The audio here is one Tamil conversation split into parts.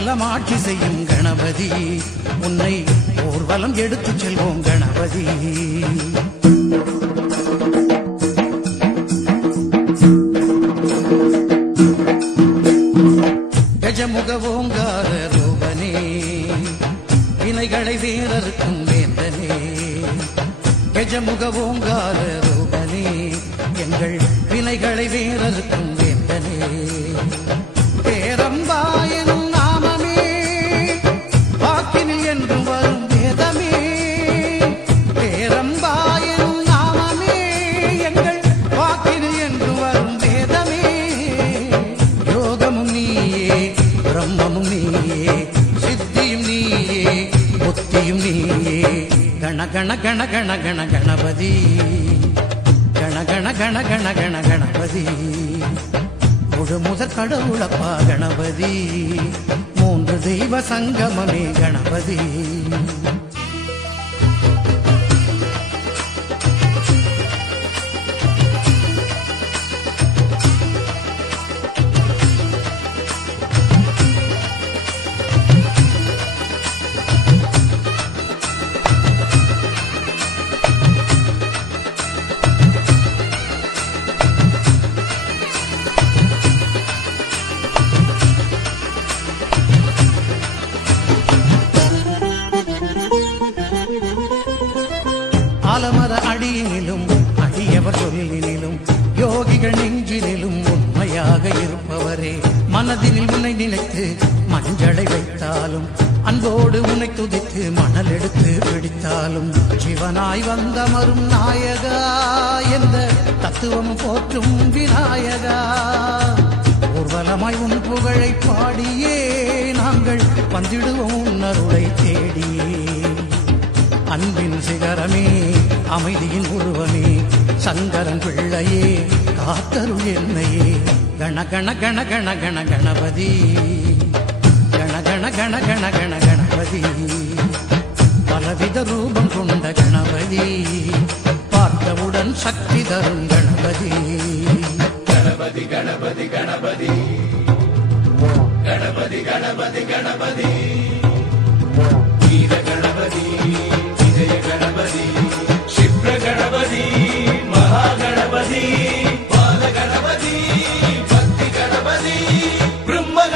எல்லாம் ஆட்சி செய்யும் கணபதி. உன்னை ஊர்வலம் எடுத்து செல்வோம் கணபதி. கஜமுக ஓங்கார ரூபனே வினைகளை வீரருக்கும் வேந்தனே. கஜமுக ஓங்கார ரூபனே எங்கள் வினைகளை வீரருக்கும் வேந்தனே. பேரம்பாயனும் கண கண கண கண கணபதி. கண கண கண கண கண கணபதி. முழு முதற் கடவுளப்பா கணபதி. மூன்று தெய்வ சங்கமமே கணபதி. மத அடியினிலும் அடியவர் சொல்லினிலும் யோகிகள் நெஞ்சினிலும் உண்மையாக இருப்பவரே. மனதினில் உன்னை நினைத்து மஞ்சளை வைத்தாலும் அன்போடு உன்னை துதித்து மணல் எடுத்து பிடித்தாலும் சிவனாய் வந்த வந்தமரும் நாயகா எந்த தத்துவம் போற்றும் விநாயகா. ஊர்வலமாய் உன் புகழை பாடியே நாங்கள் வந்திடுவோம் உன் அருளை தேடியே. அன்பின் சிகரமே அமைதியின் உருவமே சங்கரன் பிள்ளையே காத்தருள் என்னையே. கண கண கண கண கண கணபதி. கண கண கண கண கண கணபதி. பலவித ரூபம் கொண்ட கணபதி. பார்த்தவுடன் சக்தி தரும் கணபதி. கணபதி கணபதி கணபதி. கணபதி கணபதி கணபதி.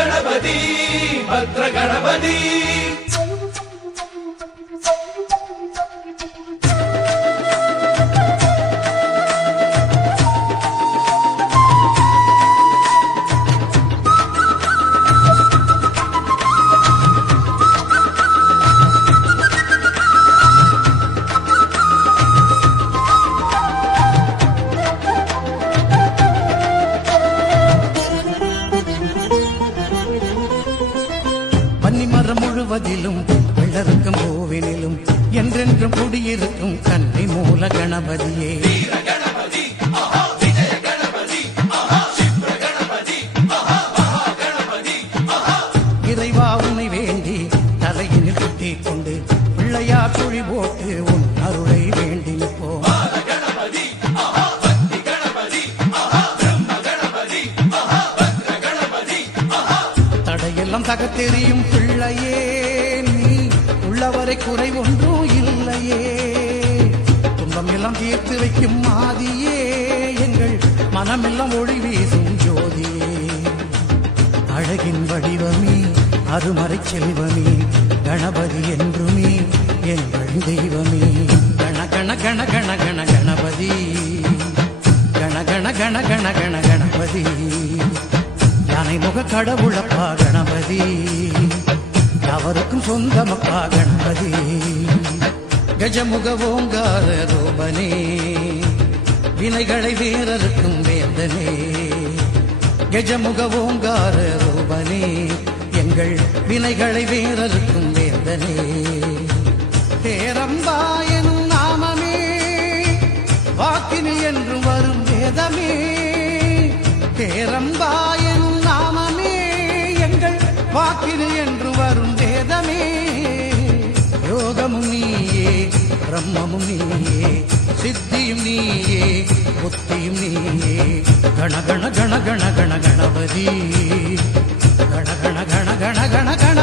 गणपती भद्र गणपति। பன்னி மரம் முழுவதிலும் வள்ளருக்கும் கோவிலிலும் என்றென்றும் குடியிருக்கும் கன்னை மூல கணபதியே. தகத்தெறியும் பிள்ளையே நீ உள்ளவரை குறை ஒன்றும் இல்லையே. துன்பம் எல்லாம் தீர்த்து வைக்கும் மாதியே எங்கள் மனமெல்லாம் ஒளி வீசும் ஜோதியே. அழகின் வடிவமே அருமறை செல்வமே கணபதி என்றுமே எங்கள் தெய்வமே. கண கண கண கண கண கணபதி. கண கண கண கண கண கணபதி. மறைமுக கடவுளப்பா கணபதி. அவருக்கும் சொந்தமப்பா கணபதி. கஜமுக ஓங்கார ரூபனே வினைகளை வீரருக்கும் வேந்தனே. கஜமுக ஓங்கார ரூபனே எங்கள் வினைகளை வீரருக்கும் வேந்தனே. எங்கள் வாக்கினில் என்று வரும் வேதமே யோகமும் நீயே பிரம்மமும் நீயே சித்தியும் நீயே புத்தியும் நீயே கண கண கண கண கண கணபதி கண கண கண கண கண